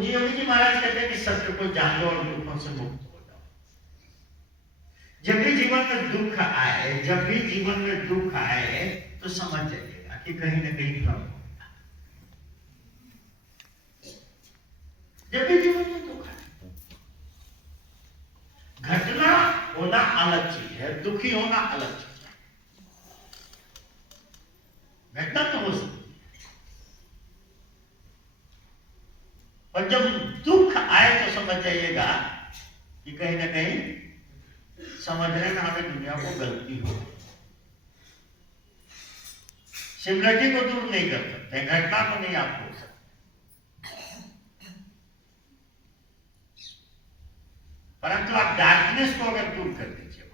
पूज्य योगी जी महाराज कहते हैं कि सत्य को जान लो और दुखों से मुक्त हो जाओ। जब भी जीवन में दुख आए, जब भी जीवन में दुख आए, तो समझ जाइएगा कि कहीं ना कहीं भ्रम होगा। जब भी जीवन में दुख आए, घटना होना अलग चीज है, दुखी होना अलग चीज है। घटना तो हो सकती है, पर जब दुख आए तो समझ जाइएगा कि कहीं ना कहीं समझने में हमें दुनिया को गलती हो। सिमिलरिटी को दूर नहीं कर सकते, घटना को नहीं आप रोक सकते, परंतु आप डार्कनेस को अगर दूर कर दीजिए,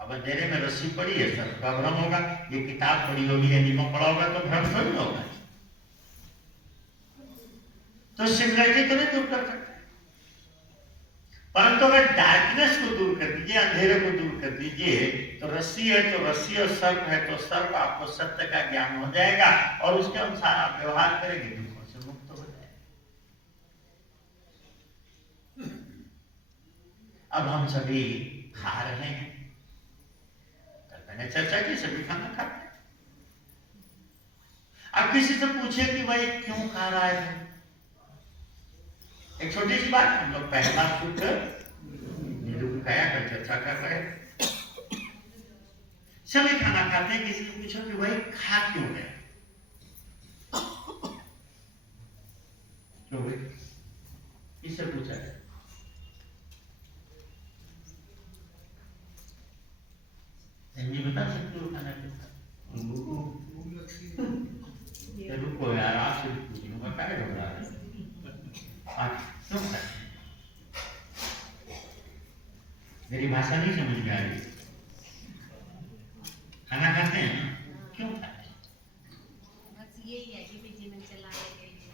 अब अंधेरे में रस्सी पड़ी है, सर का भ्रम होगा, ये किताब पड़ी होगी या नीमक पड़ा होगा तो भ्रम थोड़ी होगा। तो सिमिलरिटी तो नहीं दूर कर सकते, परंतु अगर डार्कनेस को दूर कर दीजिए, अंधेरे को दूर कर दीजिए, तो रस्सी है तो रस्सी और सर्प है तो सर्प, आपको सत्य का ज्ञान हो जाएगा और उसके अनुसार आप व्यवहार करेंगे, दुखों से मुक्त हो जाएगा। अब हम सभी खा रहे हैं, कल मैंने चर्चा की, सभी खाना खाते हैं। अब किसी से पूछे कि भाई क्यों खा रहा है, एक छोटी सी बात, हम लोग पहला सूत्र निरूपया कर चर्चा कर रहे हैं। सभी खाना खाते हैं, किसी से पूछो कि भाई खा क्यों रहे, क्यों भाई, किससे पूछा है? बता सकते हो खाना क्यों खा? रुको यार, आपसे पूछूंगा, क्या घबरा रहे क्यों खाते हैं? मेरी भाषा नहीं समझ में आ रही। खाना खाते हैं ना, क्यों खाते हैं? बस यही है कि जीवन चलाने के लिए,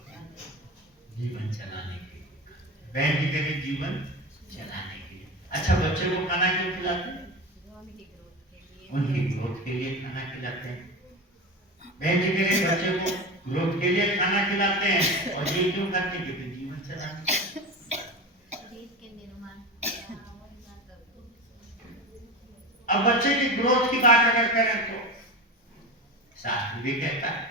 जीवन चलाने के लिए, बहन जी कहे जीवन चलाने के लिए। अच्छा, बच्चे को खाना क्यों खिलाते हैं? उनकी ग्रोथ के लिए खाना खिलाते हैं। बहन जी कहे बच्चे को ग्रोथ के लिए खाना खिलाते हैं, और ये क्यों खाते हैं? क्योंकि जीवन चलाने के लिए। अब बच्चे की ग्रोथ की बात अगर करें तो शास्त्र भी कहता है,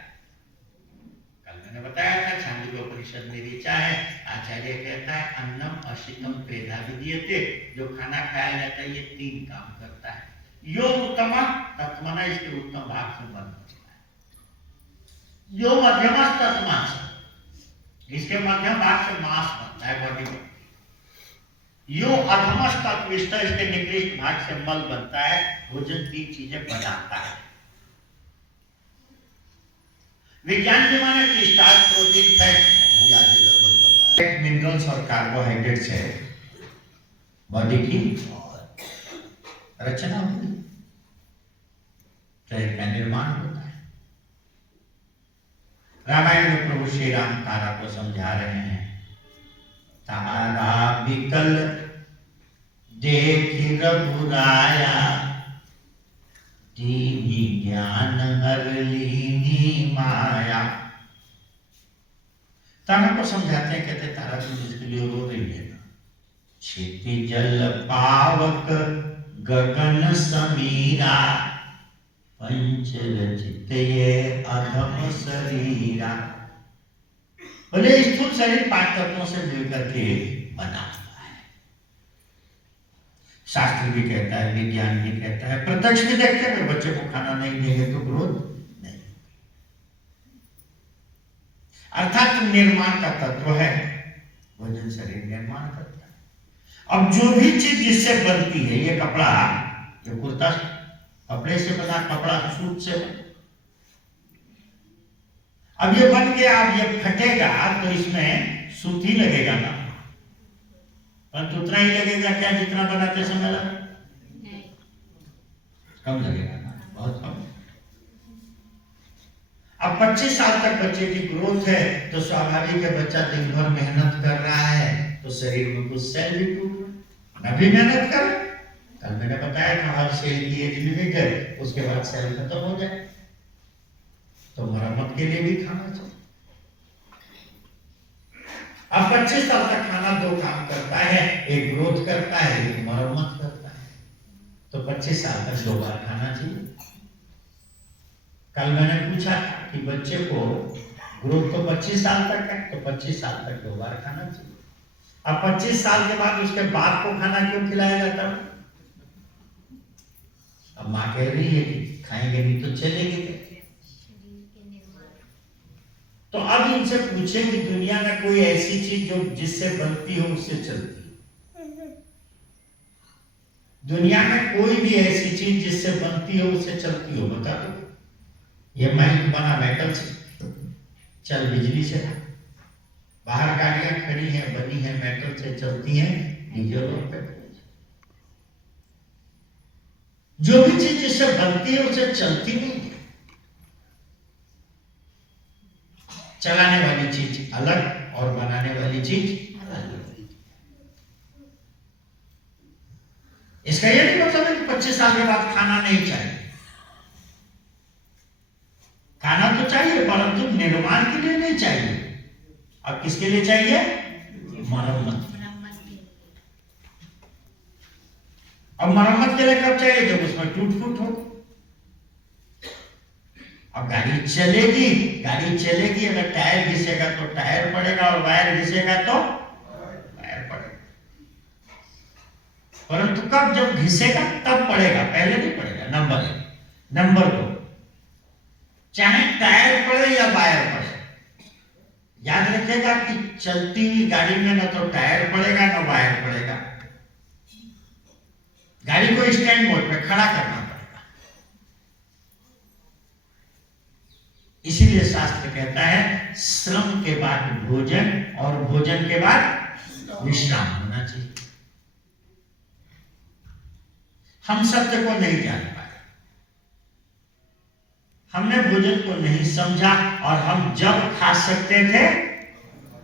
कल मैंने बताया था छांदोग्योपनिषद में ऋचा है, आचार्य कहता है अन्नम अशितम त्रेधा विधीयते, जो खाना खाया जाता है ये 3 काम करता है। यो उत्तम तत्मना, इसके उत्तम भाग से मन होता है। यो मध्यम तत्मांस, इसके मध्यम भाग से मांस बनता है बॉडी में। यो अधमस्त तत्विष्ट, इसके निकृष्ट भाग से मल बनता है। भोजन 3 चीजें बनाता है। विज्ञान के माने कि स्टार्च, प्रोटीन, फैट, मिनरल्स और कार्बोहाइड्रेट्स है बॉडी की रचना होती है, शरीर का निर्माण होता है। रामायण में प्रभु श्री राम तारा को समझा रहे हैं, तारा विकल देखी रघुराया, दीनी ज्ञान हर लीनी माया। तारा को समझाते हैं, कहते तारा तुम इसके लिए रो रही है ना, क्षिति जल पावक गगन समीरा, पंच रचित ये अधम शरीरा। बोले स्थूल शरीर 5 तत्वों से मिलकर के बना हुआ है। शास्त्र भी कहता है, विज्ञान भी कहता है, प्रत्यक्ष भी देखते हैं, बच्चे को खाना नहीं देंगे तो ग्रोथ नहीं। अर्थात निर्माण का तत्व है, भोजन शरीर निर्माण करता है। अब जो भी चीज जिससे बनती है, ये कपड़ा, ये कुर्ता कपड़े से बना, कपड़ा सूत से बना, अब ये बन गया, अब ये फटेगा तो इसमें सूत ही लगेगा ना, परंतु उतना ही लगेगा क्या जितना बनाते समय लगा? कम लगेगा ना, बहुत कम। अब 25 साल तक बच्चे की ग्रोथ है तो स्वाभाविक है, बच्चा दिन भर मेहनत कर रहा है तो शरीर में कुछ सेल भी टूट रहा है, भी मेहनत कर। कल मैंने बताया था हर सेल की एज लिमिट है, उसके बाद सेल खत्म हो जाए, तो मरम्मत के लिए भी खाना चाहिए। अब 25 साल तक खाना दो काम करता है, एक ग्रोथ करता है, एक मरम्मत करता है। तो 25 साल तक दो बार खाना चाहिए। कल मैंने पूछा था कि बच्चे को ग्रोथ तो 25 साल तक है, तो 25 साल तक दो बार खाना चाहिए। अब 25 साल के बाद उसके बाप को खाना क्यों खिलाया जाता है? अब माँ कह रही है कि खाएंगे नहीं तो चलेंगे। शरीर के निर्माण। तो अब इनसे पूछें कि दुनिया में कोई ऐसी चीज जो जिससे बनती हो उससे चलती हो? दुनिया में कोई भी ऐसी चीज जिससे बनती हो उससे चलती हो, बता दो। ये माइक बना मेटल से, चल बिजली से। बाहर गाड़ियां खड़ी हैं, बनी है मेटल से, चलती हैं डीजल और पेट्रोल। जो भी चीज जिससे बनती है उसे चलती नहीं है। चलाने वाली चीज अलग और बनाने वाली चीज अलग। इसका यह नहीं मतलब है कि 25 साल के बाद खाना नहीं चाहिए। खाना तो चाहिए, परंतु निर्माण के लिए नहीं चाहिए। अब किसके लिए चाहिए? मरम्मत। अब मरम्मत के लिए कब चाहिए? जब उसमें टूट फूट हो। अब गाड़ी चलेगी, अगर टायर घिसेगा तो टायर पड़ेगा, और वायर घिसेगा तो वायर पड़ेगा। परंतु कब? जब घिसेगा तब पड़ेगा, पहले नहीं पड़ेगा। नंबर 1। नंबर 2, चाहे टायर पड़े या वायर पड़े, याद रखिएगा कि चलती हुई गाड़ी में ना तो टायर पड़ेगा ना वायर पड़ेगा। गाड़ी को स्टैंड मोड पे खड़ा करना पड़ेगा। इसीलिए शास्त्र कहता है श्रम के बाद भोजन और भोजन के बाद विश्राम होना चाहिए। हम सत्य को नहीं जान पाए, हमने भोजन को नहीं समझा, और हम जब खा सकते थे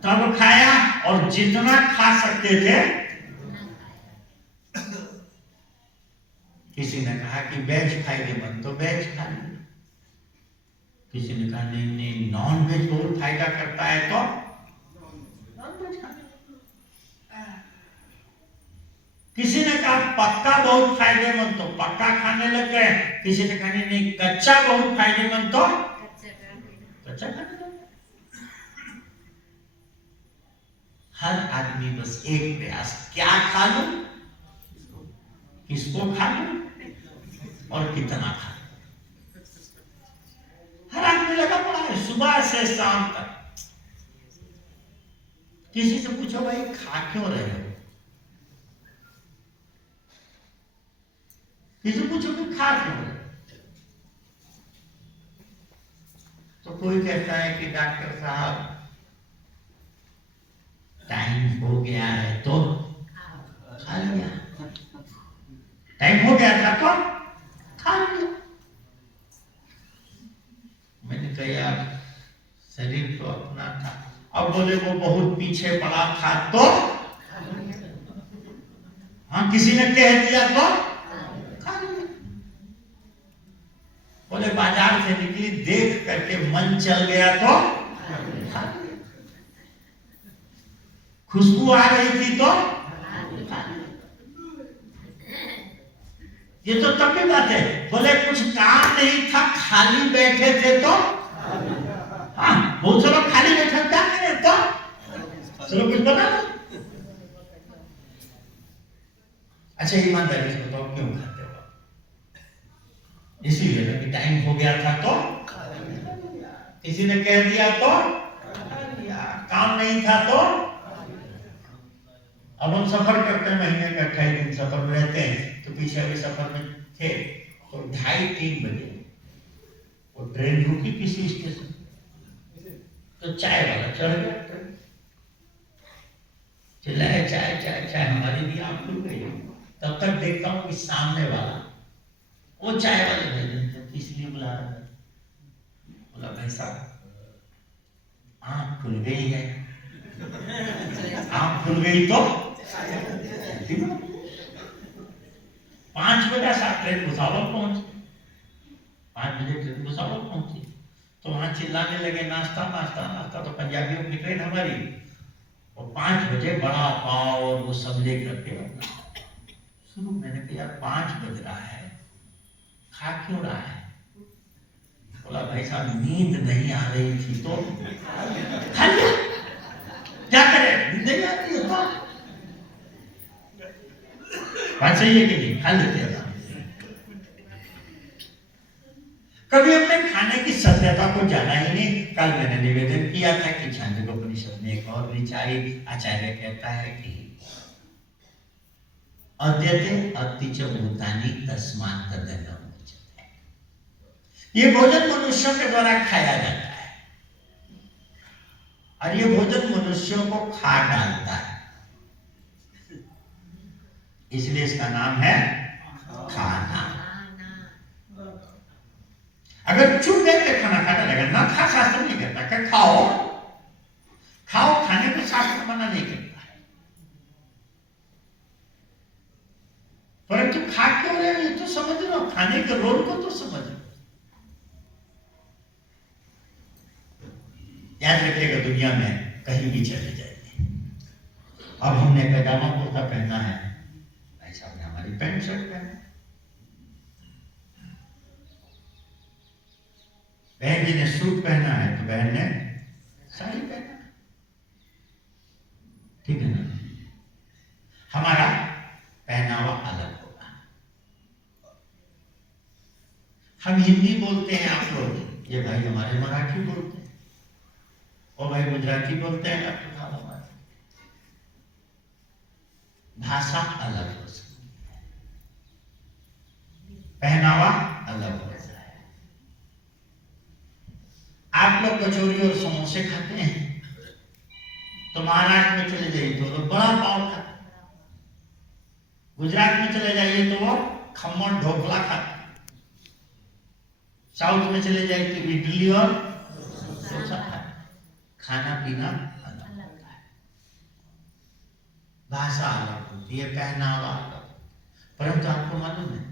तब खाया, और जितना खा सकते थे। किसी ने कहा कि वेज खाएंगे मन तो वेज खा लेंगे, किसी ने कहा नहीं नहीं नॉन वेज बहुत फायदा करता है तो नॉन वेज खा लेंगे। किसी ने कहा पक्का बहुत फायदेमंद तो पक्का खाने लग गए, किसी ने कहा नहीं कच्चा बहुत फायदेमंद तो कच्चा खाने लग गए। हर आदमी बस एक प्रयास, क्या खा लूं, किसको खा लूं और कितना खा लूं। हर आदमी लगा पड़ा है सुबह से शाम तक। किसी से पूछो भाई खा क्यों रहे हो, किसी से पूछो कि खा क्यों रहे हो, तो कोई कहता है कि डॉक्टर साहब टाइम हो गया है तो खा लिया, टाइम हो गया था तो खा लिया। मैंने कहा यार शरीर तो अपना था। अब बोले वो बहुत पीछे पड़ा था तो, हाँ किसी ने कह दिया तो खा लिया। बोले बाजार से निकली देख करके मन चल गया तो खा लिया। खुशबू आ रही थी तो खा लिया। ये तो तब की बात है। बोले कुछ काम नहीं था खाली बैठे थे तो, हाँ बहुत से लोग खाली बैठे क्या करें तो चलो कुछ बता दो। अच्छा ईमानदारी से बताओ क्यों खाते हो? इसीलिए ना कि टाइम हो गया था तो, किसी ने कह दिया तो, काम नहीं था तो। अब हम सफर करते हैं, महीने में 28 दिन सफर में रहते हैं, तो पीछे अभी सफर में थे तो 2:30-3 बजे वो ट्रेन रुकी किसी स्टेशन, तो चाय वाला चढ़ गया, चिल्लाए चाय चाय चाय, हमारी भी आंख खुल गई। तब तक देखता हूँ कि सामने वाला वो चाय वाले भाई इसलिए बुला रहा है, बोला भाई साहब आंख खुल गई है, आंख खुल गई तो 5 बजे साथ ट्रेन भुसावल पहुंची, 5 बजे ट्रेन भुसावल पहुंची, तो वहां चिल्लाने लगे नाश्ता नाश्ता नाश्ता। तो पंजाबियों की ट्रेन हमारी, और 5 बजे बड़ा पाव और वो सब लेकर के शुरू। मैंने कहा यार 5 बज रहा है, खा क्यों रहा है? बोला भाई साहब नींद नहीं आ रही थी तो खा लिया। क्या करे, नींद नहीं आती है तो बात सही है कि नहीं, खा लेते हैं। कभी हमने खाने की सत्यता को जाना ही नहीं। कल मैंने निवेदन किया था कि छांदोग्योपनिषद में एक और ऋचाई आचार्य कहता है कि अद्यते अतिच भूतानि तस्मात् तदन्नम् उच्यते। ये भोजन मनुष्यों के द्वारा खाया जाता है और ये भोजन मनुष्यों को खा डालता है, इसलिए इसका नाम है खाना। अगर चुप गए तो खाना खा डालेगा, ना खा शास्त्र नहीं कहता कि खाओ खाओ, खाने को शास्त्र मना नहीं करता है। परंतु खा क्यों रहे हो ये तो समझ लो, खाने के रोल को तो समझ लो। याद रखिएगा दुनिया में कहीं भी चले जाइए, अब हमने पैजामा कुर्ता पहना है, भाई साहब ने हमारी पैंट शर्ट पहना, बहन जी ने सूट पहना है तो बहन ने साड़ी पहना, ठीक है ना? हमारा पहनावा अलग होगा। हम हिंदी बोलते हैं, आप लोग ये भाई हमारे मराठी बोलते हैं, और भाई गुजराती बोलते हैं, डॉक्टर साहब हमारे। भाषा अलग हो सकती है, पहनावा अलग हो सकता है। आप लोग कचौरी और समोसे खाते हैं तो महाराष्ट्र में चले जाइए तो लोग बड़ा पाव खाते हैं, गुजरात में चले जाइए तो वो खम्मन ढोकला खाते हैं, साउथ में चले जाइए तो इडली और डोसा खाते हैं। खाना पीना अलग होता है, भाषा अलग होती है, पहनावा अलग। परंतु आपको मालूम है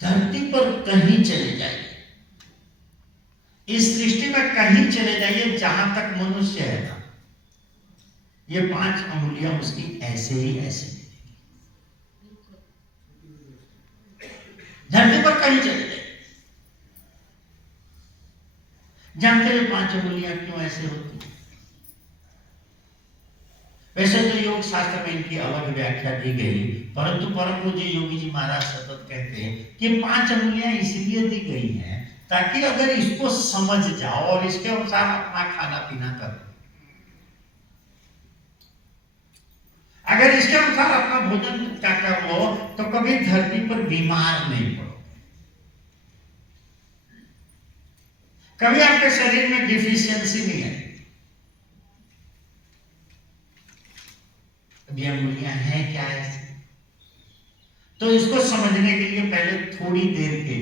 धरती पर कहीं चले जाइए, इस सृष्टि में कहीं चले जाइए, जहां तक मनुष्य है ना, ये 5 अंगुलियां उसकी ऐसे ही ऐसे धरती पर कहीं चले जाइए। जानते हैं 5 अंगुलियां क्यों ऐसे होती है? वैसे तो योग शास्त्र में इनकी अलग व्याख्या दी गई, परंतु परम पूज्य योगी जी महाराज सतत कहते हैं कि 5 अंगुलियां इसलिए दी गई हैं ताकि अगर इसको समझ जाओ और इसके अनुसार अपना खाना पीना करो, अगर इसके अनुसार अपना भोजन क्या कर लो तो कभी धरती पर बीमार नहीं पड़ो, कभी आपके शरीर में डिफिशियंसी नहीं है। ये अंगुलियां हैं क्या ऐसे? तो इसको समझने के लिए पहले थोड़ी देर के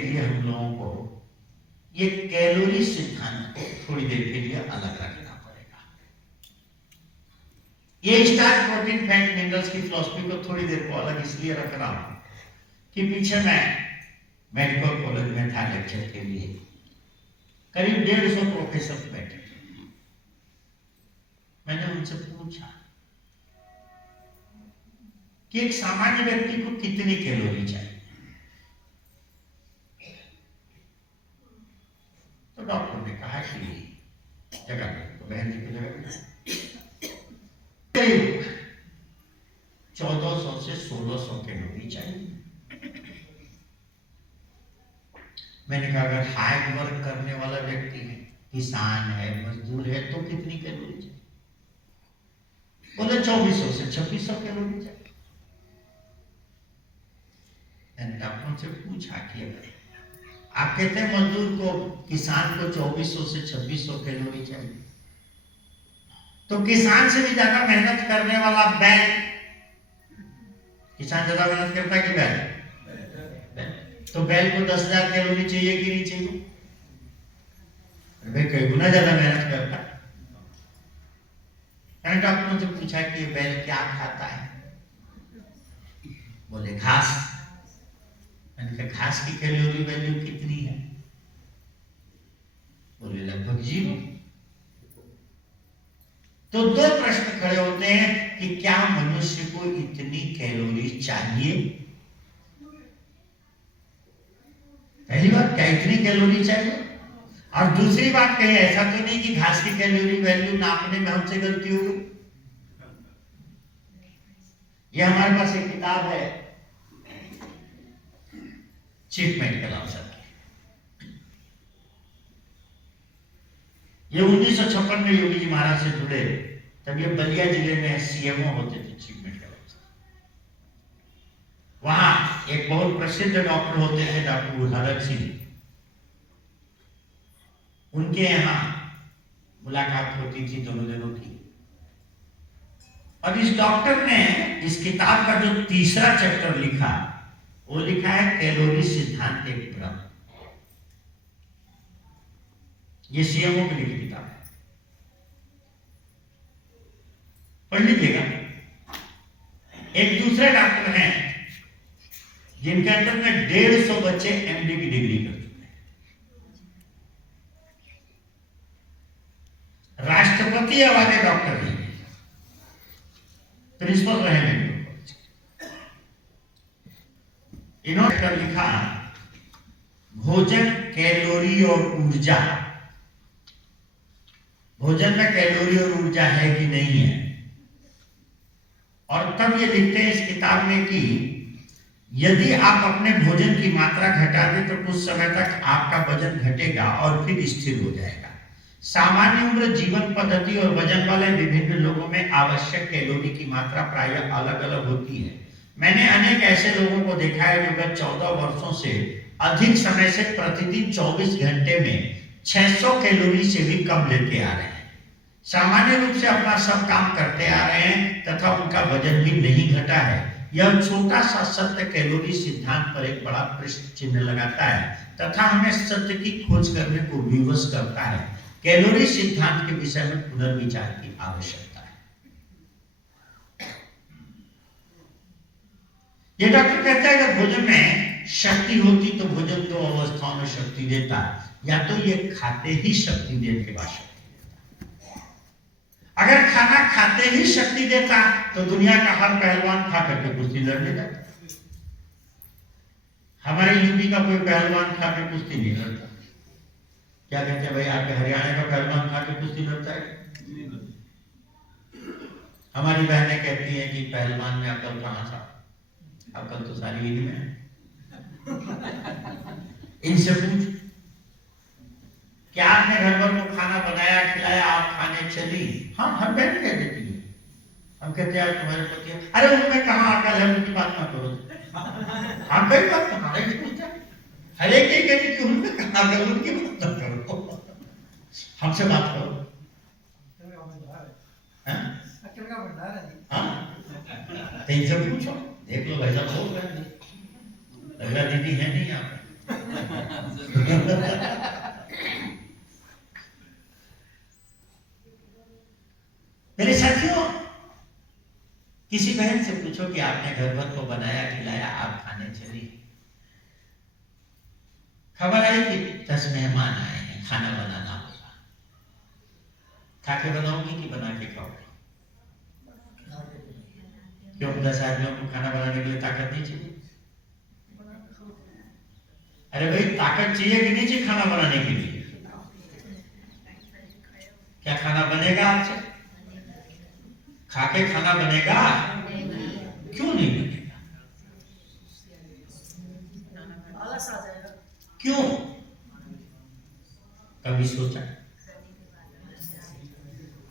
लिए हम लोगों को ये कैलोरी सिद्धांत को थोड़ी देर के लिए अलग रखना पड़ेगा। ये स्टार्च, प्रोटीन, फैट, मिनरल्स की फिलॉसफी को थोड़ी देर को अलग इसलिए रख रहा हूं कि पीछे मैं मेडिकल कॉलेज में था लेक्चर के लिए, करीब 150 प्रोफेसर बैठे। मैंने उनसे पूछा कि एक सामान्य व्यक्ति को कितनी कैलोरी चाहिए, तो डॉक्टर ने कहा कि जगह तो बहन जी की जगह करीब 1400 से 1600 कैलोरी चाहिए। मैंने कहा अगर हार्ड वर्क करने वाला व्यक्ति है, किसान है, मजदूर है, तो कितनी कैलोरी चाहिए? बोले 2400 से 2600 कैलोरी चाहिए। मैंने डॉक्टर से पूछा कि आप कहते हैं मजदूर को, किसान को 2400 से 2600 कैलोरी चाहिए, तो किसान से भी ज्यादा मेहनत करने वाला बैल, किसान ज्यादा मेहनत करता है कि बैल? तो बैल को 10,000 कैलोरी चाहिए कि नहीं चाहिए? भाई कई गुना ज्यादा मेहनत करता है। मैंने डॉक्टरों से पूछा कि ये बैल क्या खाता है? बोले घास। मैंने कहा घास की कैलोरी वैल्यू कितनी है? बोले लगभग 0। तो दो प्रश्न खड़े होते हैं कि क्या मनुष्य को इतनी कैलोरी चाहिए? पहली बात, क्या इतनी कैलोरी चाहिए? और दूसरी बात, कहीं ऐसा तो नहीं कि घास की कैलोरी वैल्यू नापने में हमसे गलती हो गई? ये हमारे पास एक किताब है चीफ मेडिकल ऑफिसर की। ये 1956 में योगी जी महाराज से जुड़े, तब ये बलिया जिले में सीएमओ होते थे, चीफ मेडिकल ऑफिसर। वहां एक बहुत प्रसिद्ध डॉक्टर होते थे, डॉक्टर बुधारक सिंह। उनके यहाँ मुलाकात होती थी दोनों दिनों की। और इस डॉक्टर ने इस किताब का जो तीसरा चैप्टर लिखा, वो लिखा है कैलोरी सिद्धांत एक भ्रम। ये सीएमओ की लिखी किताब है, पढ़ लीजिएगा। एक दूसरे डॉक्टर हैं जिनके अंदर में 150 बच्चे एमडी की डिग्री कर चुके हैं, राष्ट्रपति वाले डॉक्टर हैं, प्रिंसिपल रहे मेडिकल कॉलेज। इन्होंने लिखा भोजन, कैलोरी और ऊर्जा। भोजन में कैलोरी और ऊर्जा है कि नहीं है? और तब ये लिखते हैं इस किताब में कि यदि आप अपने भोजन की मात्रा घटा दें तो कुछ समय तक आपका वजन घटेगा और फिर स्थिर हो जाएगा। सामान्य उम्र, जीवन पद्धति और वजन वाले विभिन्न लोगों में आवश्यक कैलोरी की मात्रा प्रायः अलग अलग होती है। मैंने अनेक ऐसे लोगों को देखा है जो गत 14 वर्षों से अधिक समय से प्रतिदिन 24 घंटे में 600 कैलोरी से भी कम लेते आ रहे हैं। सामान्य रूप से अपना सब काम करते आ रहे हैं तथा उनका वजन भी नहीं घटा है। यह छोटा सा सत्य कैलोरी सिद्धांत पर एक बड़ा प्रश्न चिन्ह लगाता है तथा हमें सत्य की खोज करने को विवश करता है। कैलोरी सिद्धांत के विषय में पुनर्विचार की आवश्यकता है। ये डॉक्टर कहता है कि भोजन में शक्ति होती तो भोजन 2 अवस्थाओं में शक्ति देता, या तो ये खाते ही शक्ति देने के बाद शक्ति देता। अगर खाना खाते ही शक्ति देता तो दुनिया का हर पहलवान खा करके कुश्ती लड़ने जाता। हमारे यूपी का कोई पहलवान खा के कुश्ती नहीं लड़ता। क्या कहते हैं भाई, आपके हरियाणा का पहलवान खा के कुश्ती लड़ता है? हमारी बहनें कहती हैं कि पहलवान में अकल कहां था? अकल तो सारी इन्हीं में है। इनसे पूछ, क्या आपने घर पर को खाना बनाया, खिलाया, आप खाने चली? हाँ, हर बहन कह देती है। हम कहते हैं तुम्हारे पति, अरे उनमें कहाँ अकल है, उनकी बात ना करो। हाँ, कई बात तुम्हारे हर एक ही कहती कि उनमें कहाँ अकल, उनकी बात ना करो, हमसे बात करो। हाँ, इनसे पूछो, देख लो भाई साहब बोल रहे हैं, लग रहा दीदी है नहीं यहाँ पे। मेरे साथियों, किसी बहन से पूछो कि आपने घर भर को बनाया, खिलाया, आप खाने चली। खबर आई कि 10 मेहमान आए हैं, खाना बनाना होगा। खाके बनाओगी कि बना के खाओगी? क्यों 10 आदमियों को खाना बनाने के लिए ताकत नहीं चाहिए? अरे भाई, ताकत चाहिए कि नहीं चाहिए खाना बनाने के लिए? क्या खाना बनेगा आपसे? खाके खाना बनेगा? क्यों नहीं बनेगा? क्यों? कभी सोचा?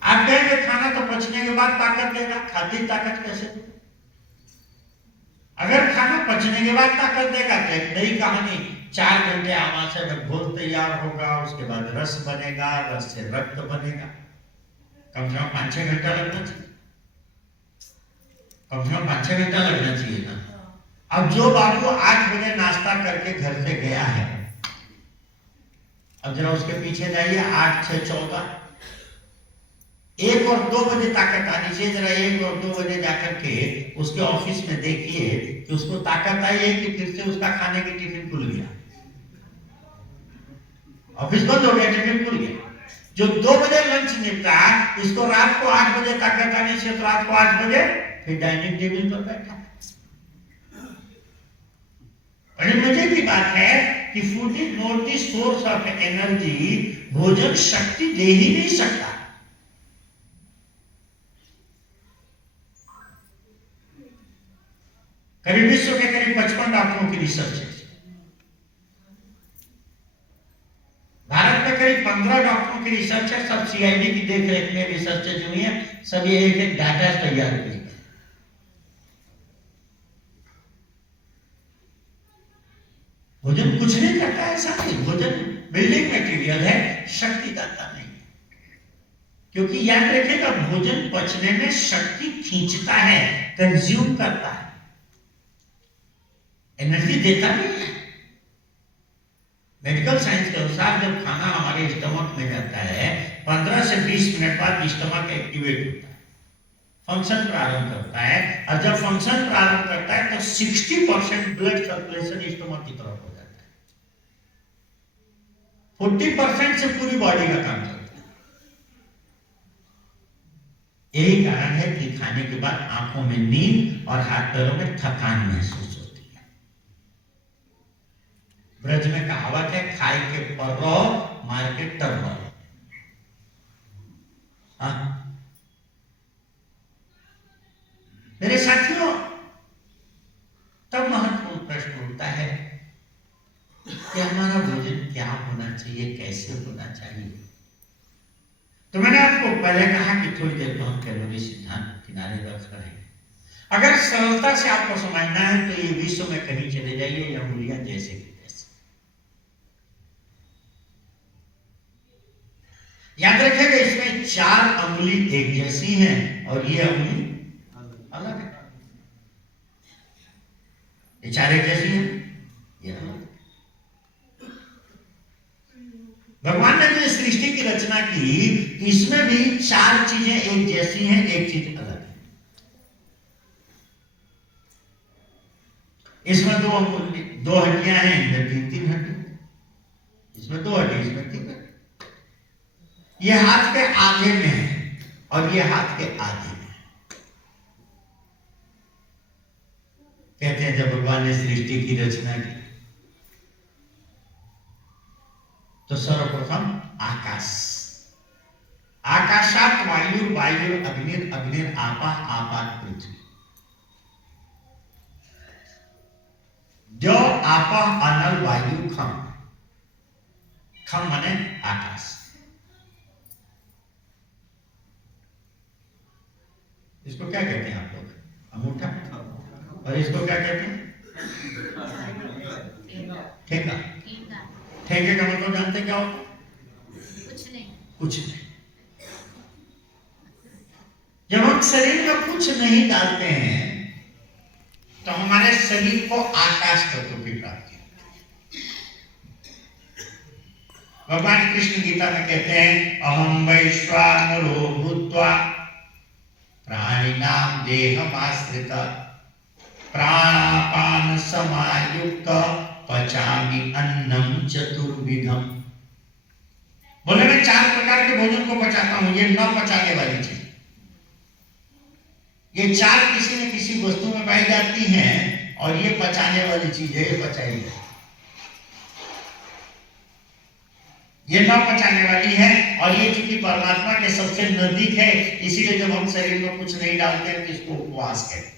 आप कहेंगे खाना तो पचने के बाद ताकत देगा, खाती ताकत कैसे? अगर खाना पचने के बाद ताकत देगा तो एक नई कहानी। 4 घंटे आमाशय में घोल तैयार होगा, उसके बाद रस बनेगा, रस से रक्त बनेगा। कम से कम 5-6 घंटा लगना चाहिए। कम से कम 5-6 घंटा लगना चाहिए ना। अब जो बाबू 8 बजे नाश्ता करके घर से गया है, अब जरा उसके पीछे जाइए, 8, 6, 14, 1 और 2 बजे ताकत आनी चाहिए। जरा 1 और 2 बजे जाकर के उसके ऑफिस में देखिए कि उसको ताकत आई है कि फिर से उसका खाने की टिफिन खुल गया, ऑफिस बंद हो गया, टिफिन खुल गया। जो 2 बजे लंच मिलता है, इसको रात को 8 बजे ताकत आने से, तो रात को 8 बजे फिर डाइनिंग टेबल पर बैठा। बड़े मजे की बात है कि food is not the source of energy. भोजन शक्ति दे ही नहीं सकता। करीब विश्व के करीब 55 डॉक्टरों की रिसर्च है। भारत में करीब 15 डॉक्टरों की रिसर्च है। सब सीआईडी की देखरेख में रिसर्च हुई है। सभी एक एक डाटा तैयार किए। भोजन कुछ नहीं करता है साथी। भोजन बिल्डिंग मटेरियल है, शक्ति दाता नहीं। क्योंकि याद रखिएगा, भोजन पचने में शक्ति खींचता है, कंज्यूम करता है, एनर्जी देता नहीं है। मेडिकल साइंस के अनुसार जब खाना हमारे स्टमक में जाता है, 15 से 20 मिनट बाद स्टमक एक्टिवेट होता है, फंक्शन प्रारंभ करता है। और जब फंक्शन प्रारंभ करता है तो 60% ब्लड सर्कुलेशन स्टमक की तरफ हो जाता है, 40% से पूरी बॉडी का काम करता है। यही कारण है कि खाने के बाद आंखों में नींद और हाथ पैरों में थकान महसूस होती है। ब्रज में कहावत है, खाए के पर रहो, मार के तब रहो। मेरे साथियों, तब महत्वपूर्ण प्रश्न उठता है कि हमारा भोजन क्या होना चाहिए, कैसे होना चाहिए। तो मैंने आपको पहले कहा कि थोड़ी देर को हम कैलोरी सिद्धांत किनारे रख रहे हैं। अगर सरलता से आपको समझना है तो ये विश्व में कहीं चले जाइए, ये अंगुलियां जैसे की तैसे। याद रखिएगा, इसमें 4 अंगुली एक जैसी हैं और ये अंगुली अलग है। ये 4 एक जैसी हैं, ये अलग। भगवान ने जो सृष्टि की रचना की, इसमें भी 4 चीजें एक जैसी हैं, एक चीज अलग है। इसमें 2 हड्डियां हैं, इधर 3 हड्डियां। इसमें 2 हड्डी, इसमें 3 हड्डी। ये हाथ के आगे में है और ये हाथ के आगे में है। कहते हैं जब भगवान ने सृष्टि की रचना की तो सर्वप्रथम आकाश, आकाशात वायु, वायु अग्निर, अग्निर आपा, आपात पृथ्वी। जो आपा अनल वायु खम, खम माने आकाश। इसको क्या कहते हैं आप लोग? अंगूठा। और इसको क्या कहते हैं? ठेका। ठेके का मतलब जानते क्या होता? कुछ नहीं। कुछ नहीं। जब हम शरीर में कुछ नहीं डालते हैं तो हमारे शरीर को आकाश तत्व की प्राप्ति होती है। भगवान कृष्ण गीता में कहते हैं, अहम वैश्वानरो भूत्वा प्राणिनाम देहमाश्रित प्राणापान समायुक्त पचामि अन्नम चतुर्विधम। बोले मैं 4 प्रकार के भोजन को पचाता हूं। ये 9 पचाने वाली चीज, ये 4 किसी न किसी वस्तु में पाई जाती हैं और ये पचाने वाली चीज है, ये पचाई है। ये 9 पचाने वाली है और ये चूंकि परमात्मा के सबसे नजदीक है, इसीलिए जब हम शरीर में कुछ नहीं डालते हैं तो इसको उपवास कहते हैं।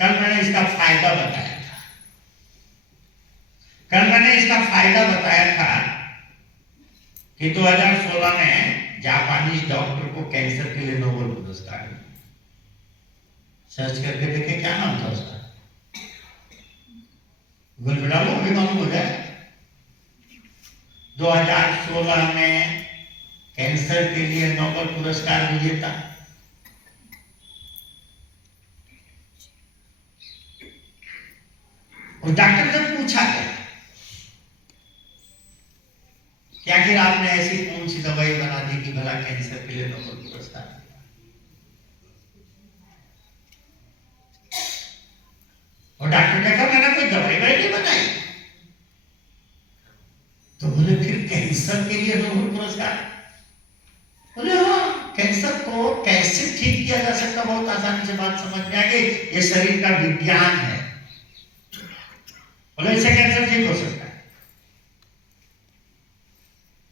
कल मैंने इसका फायदा बताया था। कि 2016 में जापानी डॉक्टर को कैंसर के लिए नोबेल पुरस्कार मिला। सर्च करके देखें क्या नाम था उसका, गूगल पे डालो, अभी मालूम हो जाए। 2016 में कैंसर के लिए नोबेल पुरस्कार विजेता उस डॉक्टर से पूछा गया कि आखिर आपने ऐसी कौन सी दवाई बना दी कि भला कैंसर के लिए नोबेल पुरस्कार। और डॉक्टर कहता मैंने कोई दवाई नहीं बनाई। तो बोले फिर कैंसर के लिए नोबेल पुरस्कार? बोले हाँ, कैंसर को कैसे ठीक किया जा सकता, बहुत आसानी से बात समझ में आ गई, ये शरीर का विज्ञान है। बोले इससे कैंसर ठीक हो सकता है?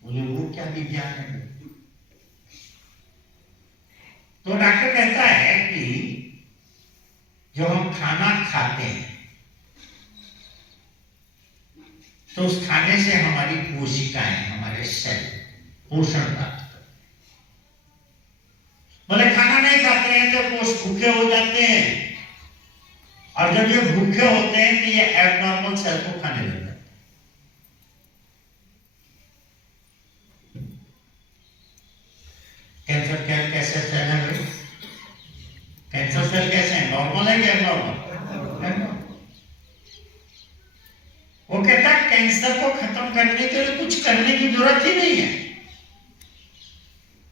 बोले वो क्या विज्ञान है? तो डॉक्टर कहता है कि जो हम खाना खाते हैं तो उस खाने से हमारी कोशिकाएं, हमारे सेल पोषण प्राप्त करते हैं। बोले खाना नहीं खाते हैं तो कोष भूखे हो जाते हैं, और जब ये भूखे होते हैं तो ये एबनॉर्मल सेल को खाने लग जाते हैं। कैंसर क्या कैसे सेल है भाई? कैंसर सेल कैसे है? नॉर्मल है कि एबनॉर्मल? वो कहता है कैंसर को खत्म करने के लिए कुछ करने की जरूरत ही नहीं है,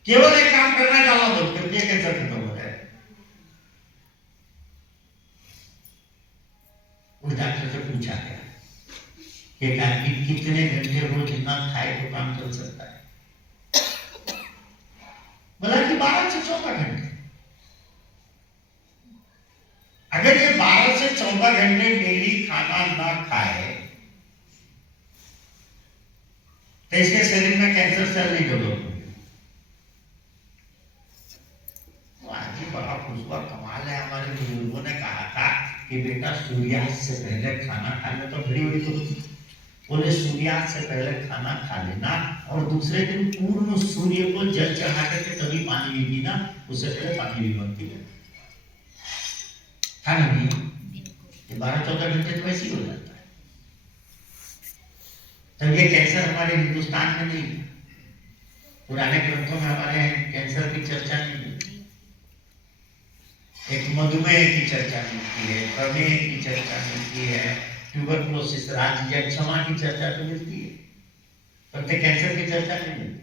केवल एक काम करना है, डाला दो, फिर ये कैंसर खत्म हो जाए। उस डॉक्टर से पूछा गया कि एक आदमी कितने घंटे रोज ना खाए तो काम चल सकता है? बोला कि 12 से 14 घंटे। अगर ये 12 से 14 घंटे डेली खाना ना खाए तो इसके शरीर में कैंसर सेल नहीं डेवलप होंगे। आज ही बड़ा खुशबा कमाल है, हमारे बुजुर्गों ने कहा था कि बेटा सूर्यास्त से पहले खाना खाने तो बड़ी बड़ी तो बोले सूर्यास्त से पहले खाना खा लेना, और दूसरे दिन पूर्ण सूर्य को जल चढ़ा करके तभी पानी भी पीना, उससे पहले पानी भी मत पीना। खाना नहीं, ये 12-14 घंटे तो वैसे ही हो जाता है। तब ये कैंसर हमारे हिंदुस्तान में नहीं, पुराने ग्रंथों में हमारे कैंसर की चर्चा नहीं मिलती। एक मधुमेह की चर्चा मिलती है, प्रमेह की चर्चा मिलती है, ट्यूबरकुलोसिस, राज्यक्षमा की चर्चा तो मिलती है, पर कैंसर की चर्चा नहीं मिलती।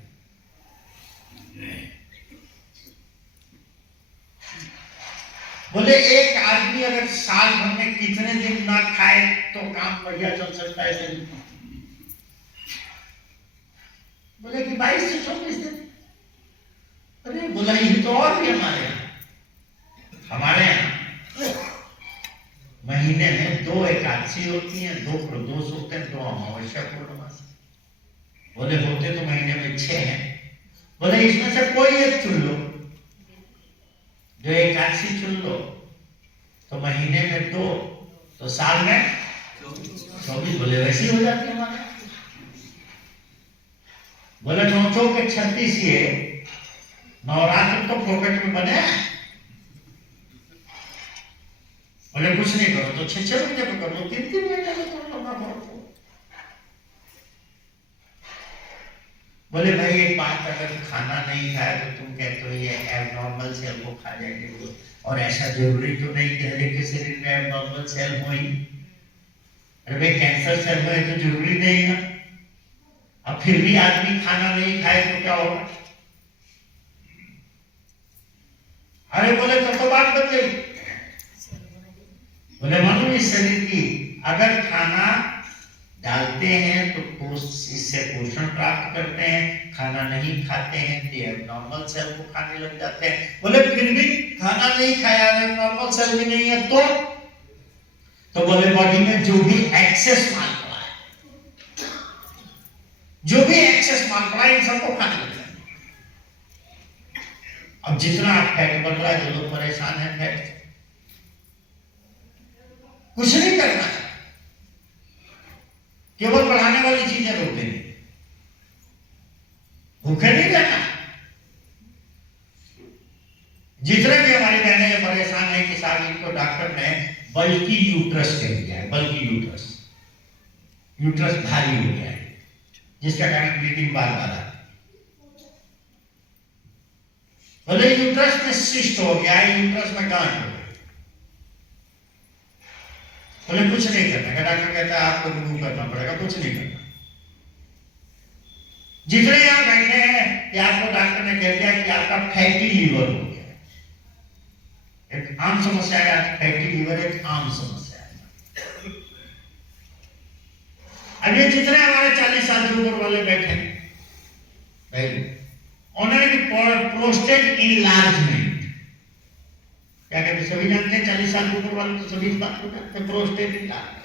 बोले एक आदमी अगर साल भर में कितने दिन ना खाए तो काम बढ़िया चल सकता है शरीर में? बोले कि 22 से 24 दिन। अरे बोला ये तो और भी हमारे यहाँ महीने में 2 एकादशी होती हैं, 2 प्रदोष होते हैं, 2 अमावस्या पूर्णमासी। बोले होते तो महीने में 6 हैं। बोले इसमें से कोई एक चुन लो, जो एकादशी चुन लो तो महीने में 2, तो साल में 24। बोले वैसी हो जाती है हमारे। बोले 9 चौके 36, ये नवरात्र तो पॉकेट में बने। बोले कुछ नहीं करो तो 6-6 महीने में कर लो, 3-3 महीने में कर लो ना करो। बोले भाई एक बात, अगर खाना नहीं खाए तो तुम कहते हो ये एबनॉर्मल सेल को खा जाएंगे, और ऐसा जरूरी तो नहीं कि हर एक के शरीर में एबनॉर्मल सेल हो ही। अरे भाई कैंसर सेल हो तो जरूरी नहीं ना। अब फिर भी आदमी खाना नहीं खाए तो क्या होगा? अरे बोले तो बात बदल गई। बोले मालूम इस शरीर की अगर खाना डालते हैं तो कोष इससे पोषण प्राप्त करते हैं, खाना नहीं खाते हैं तो एबनॉर्मल सेल को खाने लग जाते हैं। बोले फिर भी खाना नहीं खाया, एबनॉर्मल सेल भी नहीं है तो बोले बॉडी में जो भी एक्सेस माल पड़ा है, जो भी एक्सेस माल पड़ा है, इन सबको खाने लग जाते हैं। अब जितना फैट बढ़ रहा है, जो लोग परेशान है फैट से, कुछ नहीं करना है, केवल बढ़ाने वाली चीजें रोक देंगे, भूखे नहीं रहना। जितने भी हमारी बहनें ये परेशान है कि साहब इनको डॉक्टर ने बल्कि यूट्रस कह दिया है, बल्कि यूट्रस भारी हो गया है, जिसका कारण ब्लीडिंग बार बार आती है। बोले यूट्रस में सिस्ट हो गया है, यूट्रस में गांठ हो गया। बोले कुछ नहीं करना, डॉक्टर कहता है आपको रिमूव करना पड़ेगा, कुछ नहीं करना। जितने यहां बैठे हैं कि आपको डॉक्टर ने कह दिया कि आपका फैटी लीवर हो गया है, एक आम समस्या है, फैटी लीवर एक आम समस्या है। अभी जितने हमारे 40 साल के ऊपर वाले बैठे हैं, उन्होंने प्रोस्टेट इनलार्जमेंट, क्या कहते सभी जानते हैं, 40 साल के ऊपर वाले तो सभी इस बात को जानते हैं, प्रोस्टेट इनलार्जमेंट।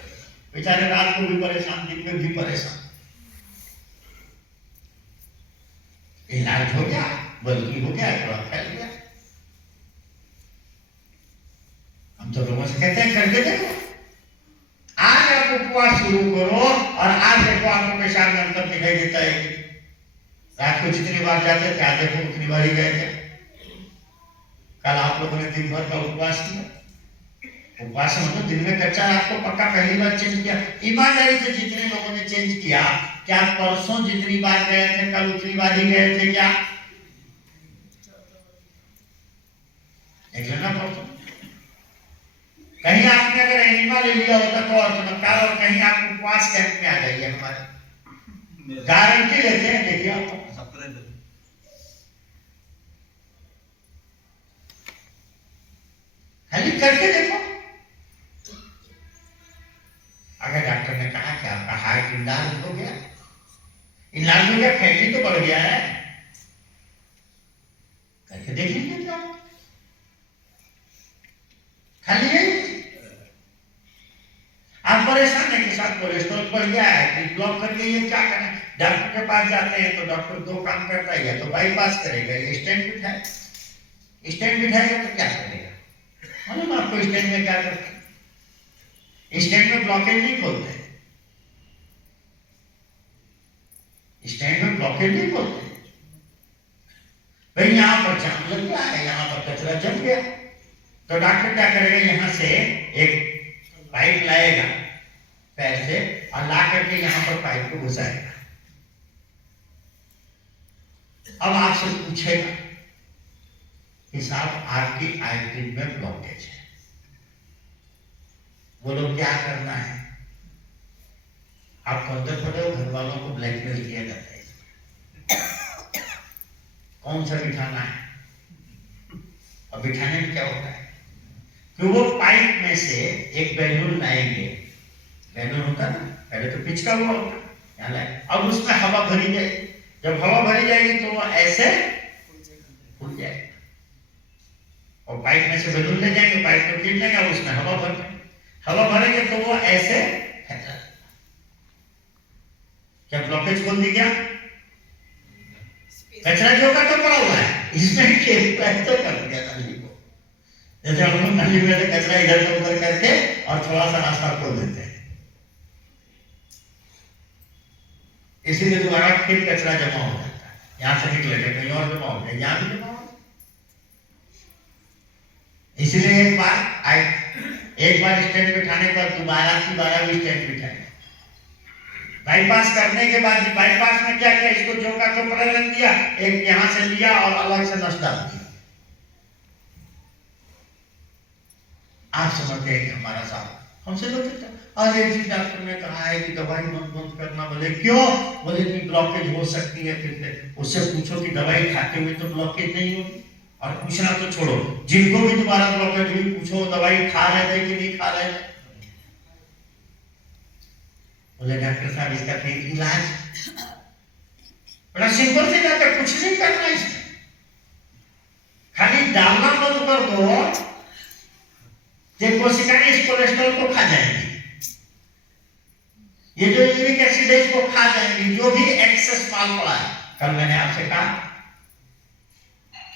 बेचारे रात को भी परेशान, दिन में भी परेशान। इलाज हो गया, बल्कि हो गया, थोड़ा फैल गया। हम तो लोगों से कहते हैं करके देखो, आज आप उपवास शुरू करो और आज देखो आपको पेशाब में अंतर दिखाई देता है। रात को जितनी बार जाते थे आज देखो उतनी बार ही गए थे। कल आप लोगों ने दिन भर का उपवास किया, उपवास मतलब दिन में कच्चा आपको पक्का पहली बार चेंज किया। ईमानदारी से जितने लोगों ने चेंज किया, क्या परसों जितनी बार गए थे कल उतनी बार ही गए थे क्या? देख लेना परसों। कहीं आपने अगर एनिमा ले लिया होता तो और चमत्कार, और कहीं आप उपवास कैंप में आ जाइए हमारे, गारंटी लेते हैं। देखिए आपको खाली करके देखो। अगर डॉक्टर ने कहा कि आपका हार्ट इनलार्ज हो गया, इनलार्ज हो गया, फैटी तो बढ़ गया है, करके देख लीजिए क्या। खाली यही आप परेशान है कि साथ कोलेस्ट्रॉल बढ़ गया है, कि ब्लॉक कर गई है, क्या करें? डॉक्टर के पास जाते हैं तो डॉक्टर दो काम करता है, या तो बाईपास करेगा या स्टेंट बिठाए। स्टेंट बिठाएगा तो क्या करेगा मालूम आपको? स्टेंट में क्या करते हैं? स्टेंट में ब्लॉकेज नहीं खोलते, स्टेंट में ब्लॉकेज नहीं खोलते। भाई यहाँ पर जाम लग गया है, यहाँ पर कचरा जम गया, तो डॉक्टर क्या करेगा? यहाँ से एक पाइप लाएगा पैर से और ला करके यहाँ पर पाइप को घुसाएगा। अब आपसे पूछेगा कि साहब आपकी आर्टरी में ब्लॉकेज है, बोलो क्या करना है? आप अंदर पड़े हो, घर वालों को ब्लैकमेल किया जाता है, कौन सा बिठाना है? और बिठाने में क्या होता है कि वो पाइप में से एक बैलून लाएंगे, बैलून होता है ना, पहले तो पिच का हुआ होता है, यहाँ अब उसमें हवा भरी जाएगी। जब हवा भरी जाएगी तो वो ऐसे फूल जाएगा, और पाइप में से बैलून ले जाएंगे, पाइप को खींच लेंगे, उसमें हवा भर देंगे, हवा भरेंगे तो वो ऐसे फैला। क्या ब्लॉकेज खोल दी क्या? कचरा जो का तो पड़ा हुआ है, इसमें खेल तो कर दिया नाली को। जैसे हम लोग नाली में से कचरा इधर से उधर करके और थोड़ा सा रास्ता खोल देते हैं, इसीलिए दोबारा फिर कचरा जमा हो जाता है, यहाँ से निकलेगा कहीं और जमा हो जाए, यहाँ भी जमा हो। इसलिए एक बार स्टैंड बिठाने के बाद दोबारा भी स्टैंड बिठाए। बाईपास करने के बाद बाईपास में क्या किया? इसको जो का तो पड़ा रख दिया, एक यहाँ से लिया और अलग से नस डाल दिया। आप समझते हैं कि हमारा साथ हमसे लोग कहते हैं अरे जी डॉक्टर ने कहा है कि दवाई बंद करना। बोले क्यों? बोले कि ब्लॉकेज हो सकती है। फिर से उससे पूछो कि दवाई खाते हुए तो ब्लॉकेज नहीं होगी, और पूछना तो छोड़ो, जिनको भी दोबारा ब्लॉकेज हुई पूछो दवाई खा रहे थे कि नहीं खा रहे थे। बोले डॉक्टर साहब इसका फिर इलाज बड़ा सिंपल से जाता, कुछ नहीं करना इसमें, खाली डालना बंद कर दो, ये कोशिकाएं इस कोलेस्ट्रॉल को खा जाएंगी, ये जो यूरिक एसिड है इसको खा जाएंगी, जो भी एक्सेस माल पड़ा है। कल मैंने आपसे कहा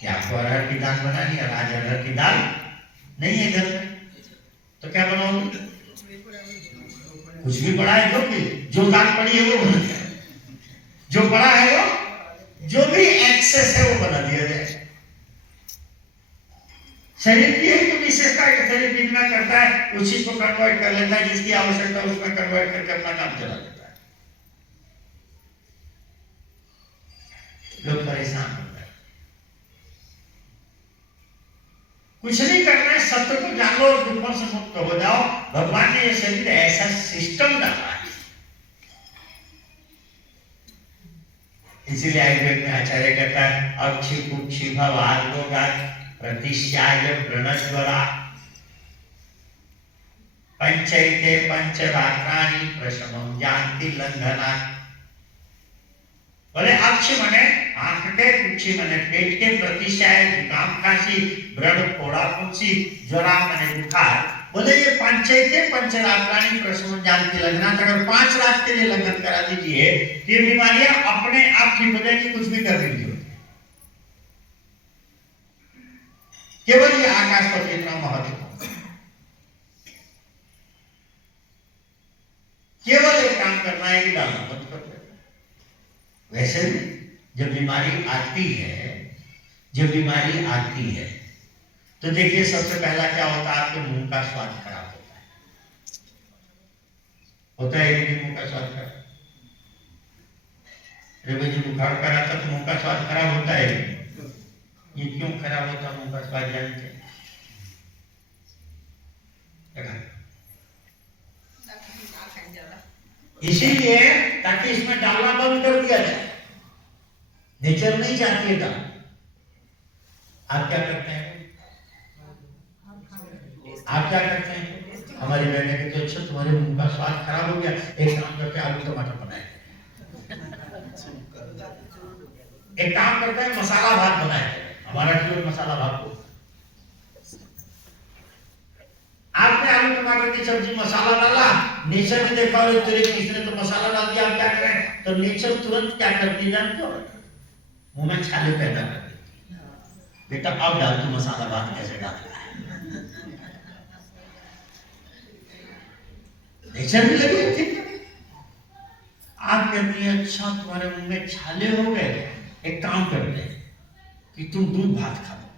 कि आपको अरहर की दाल बनानी है, आज अरहर की दाल नहीं है घर में, तो क्या बनाओगे? कुछ भी पड़ा है, जो दाल पड़ी है वो बना दिया, जो पड़ा है वो, जो भी एक्सेस है वो बना दिया जाए। शरीर की एक तो विशेषता है कि शरीर जितना करता है उस चीज को कन्वर्ट कर लेता है, जिसकी आवश्यकता है उसमें कन्वर्ट करके अपना काम चला लेता है। लोग परेशान होते हैं, कुछ नहीं करना है, सत्य को जानो और दुखों से मुक्त हो जाओ। भगवान ने ये शरीर ऐसा सिस्टम डाला है, इसीलिए आयुर्वेद में आचार्य कहता है अक्षि कुक्षि भवार्गोगा प्रतिश्याय प्रणश्वरा। पंचैते पंचरात्राणि प्रशमं जानति लंघनात्। बोले अक्ष मने आंख के, कुक्षी मने पेट के, प्रतिशय जुकाम खांसी, ब्रड फोड़ा फुंसी, ज्वरा मने बुखार। बोले ये पंचैते पंचरात्राणि प्रशमं जानति लंघनात्। अगर 5 रात के लिए लंघन करा दीजिए ये बीमारियां अपने आप ठीक हो जाएगी, कुछ भी कर दीजिए। केवल ये आकाश पर इतना महत्व, केवल एक काम करना है कि डालना बंद कर दे। वैसे भी जब बीमारी आती है तो देखिए सबसे पहला क्या होता है, आपके मुंह का स्वाद खराब होता है कि मुंह का स्वाद खराब। अरे जी बुखार करा था तो मुंह का स्वाद खराब होता है। ये क्यों खराब होता मुंह का स्वाद जानते हैं? इसीलिए ताकि इसमें डालना बंद कर दिया जाए। नेचर नहीं चाहती है डाल। आप क्या करते हैं? हमारी बहने के तो अच्छा तुम्हारे मुंह का स्वाद खराब हो गया, एक काम करते आलू टमाटर बनाए, एक काम करते हैं मसाला भात बनाए। हमारा जो मसाला भात को आपने आलू टमाटर की सब्जी मसाला डाला, नेचर ने देखा और तेरे किसने तो मसाला डाल दिया, आप क्या करें? तो नेचर तुरंत क्या करती जानते हो? मुंह में छाले पैदा कर देती है। बेटा अब डाल तू मसाला भात कैसे डालता है? नेचर भी लगी ठीक है। आप कहती हैं अच्छा तुम्हारे मुंह में छाले हो गए, एक काम करते हैं कि तुम दूध भात खा लो,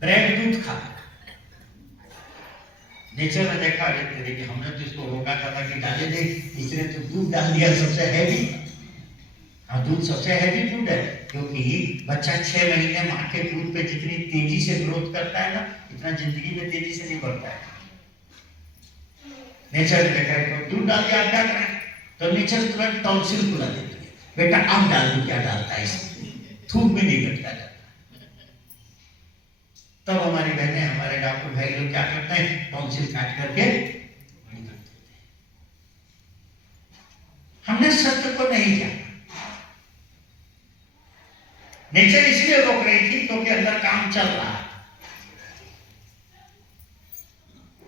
ब्रेड दूध खा लो। नेचर ने देखा कि हमने तो इसको रोका था कि डाले दे, इसने तो दूध डाल दिया सबसे हैवी। हाँ दूध सबसे हैवी फूड है, क्योंकि बच्चा 6 महीने माँ के दूध पे जितनी तेजी से ग्रोथ करता है ना, इतना जिंदगी में तेजी से नहीं बढ़ता है। नेचर ने देखा तो दूध डाल दिया, क्या करें? तो नेचर तुरंत टॉन्सिल खुला देती है, बेटा अब डाल दो, क्या डालता है इसमें? थूक में नहीं घटता जाता। तब हमारी बहनें, हमारे डॉक्टर भाई लोग क्या करते हैं? टॉन्सिल काट करके निकाल देते हैं। हमने सत्य को नहीं जाना। नेचर इसलिए रोक रही थी क्योंकि अंदर काम चल रहा है।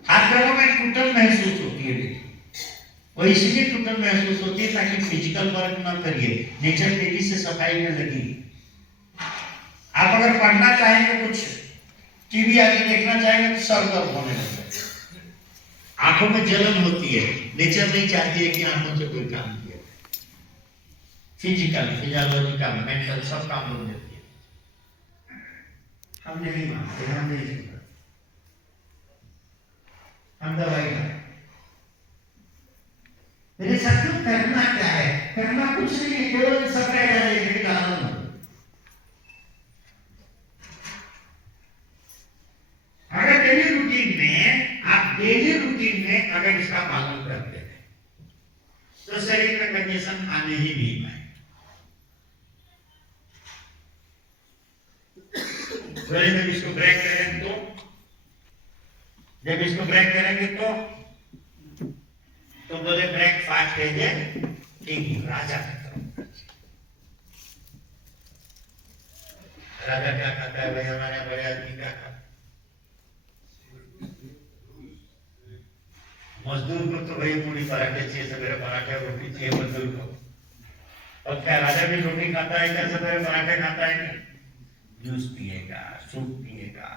हाथ पैरों में टूटन महसूस होती है, वो इसलिए टूटन महसूस होती है ताकि फिजिकल वर्क ना करिए। नेचर तेजी से सफाई में लगी। आप अगर पढ़ना चाहेंगे, कुछ टीवी आदि देखना चाहेंगे तो सर दर्द होने लगता है, आंखों में जलन होती है। नेचर नहीं चाहती है कि आंखों से कोई काम किया। फिजिकल, फिजियोलॉजिकल, मेंटल सब काम हो जाती है। हम नहीं मानते, हम नहीं सुनते, हम दवाई खाते। मेरे साथियों करना क्या है? करना कुछ नहीं है, केवल सफाई डालिए। अगर डेली रूटीन में अगर इसका पालन करते हैं तो शरीर में कंडीशन आने ही नहीं पाए। जब इसको ब्रेक करेंगे तो बोले ब्रेकफास्ट है एक राजा की तरफ। राजा क्या खाता है भाई? हमारे बड़े आदमी क्या खाता? मजदूर को तो भाई पूरी पराठे चाहिए, सवेरे पराठे रोटी चाहिए मजदूर को। और क्या राजा भी रोटी खाता है क्या? सवेरे पराठे खाता है क्या? जूस पिएगा, सूप पिएगा।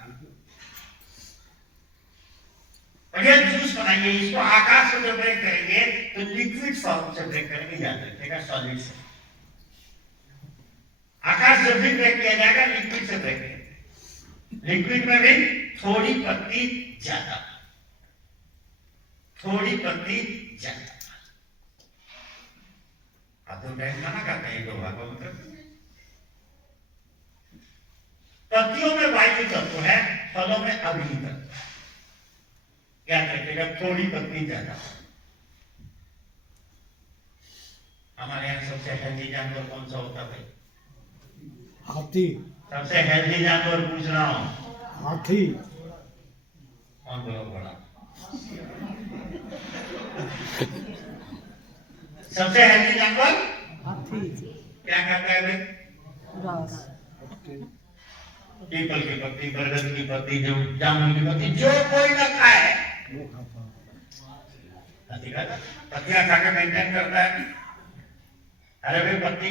बढ़िया जूस बनाइए, इसको आकाश से जब ब्रेक करेंगे तो लिक्विड फॉर्म से ब्रेक करेंगे, याद रखिएगा, सॉलिड से। आकाश जब भी ब्रेक किया जाएगा लिक्विड से ब्रेक करेंगे। लिक्विड में भी थोड़ी पत्ती ज्यादा, थोड़ी पत्ती ज्यादा। आप तो मना करते हैं दो भागों में करते हैं। पत्तियों में वायु तत्व है, फलों में अग्नि तत्व है। याद रखिएगा, थोड़ी पत्ती ज्यादा। हमारे यहाँ सबसे हेल्दी जानवर कौन सा होता है? हाथी। सबसे हेल्दी जानवर पूछ रहा हूँ। हाथी। कौन बोलो? बड़ा सबसे हेल्दी जानवर हाथी क्या खाता है भाई? घास पीपल की पत्ती, बरगद की पत्ती, जो जामुन की पत्ती, जो कोई ना खाए वो खाता है। हाथी खाता, पत्तियां खा के मेंटेन करता है। अरे भाई पत्ती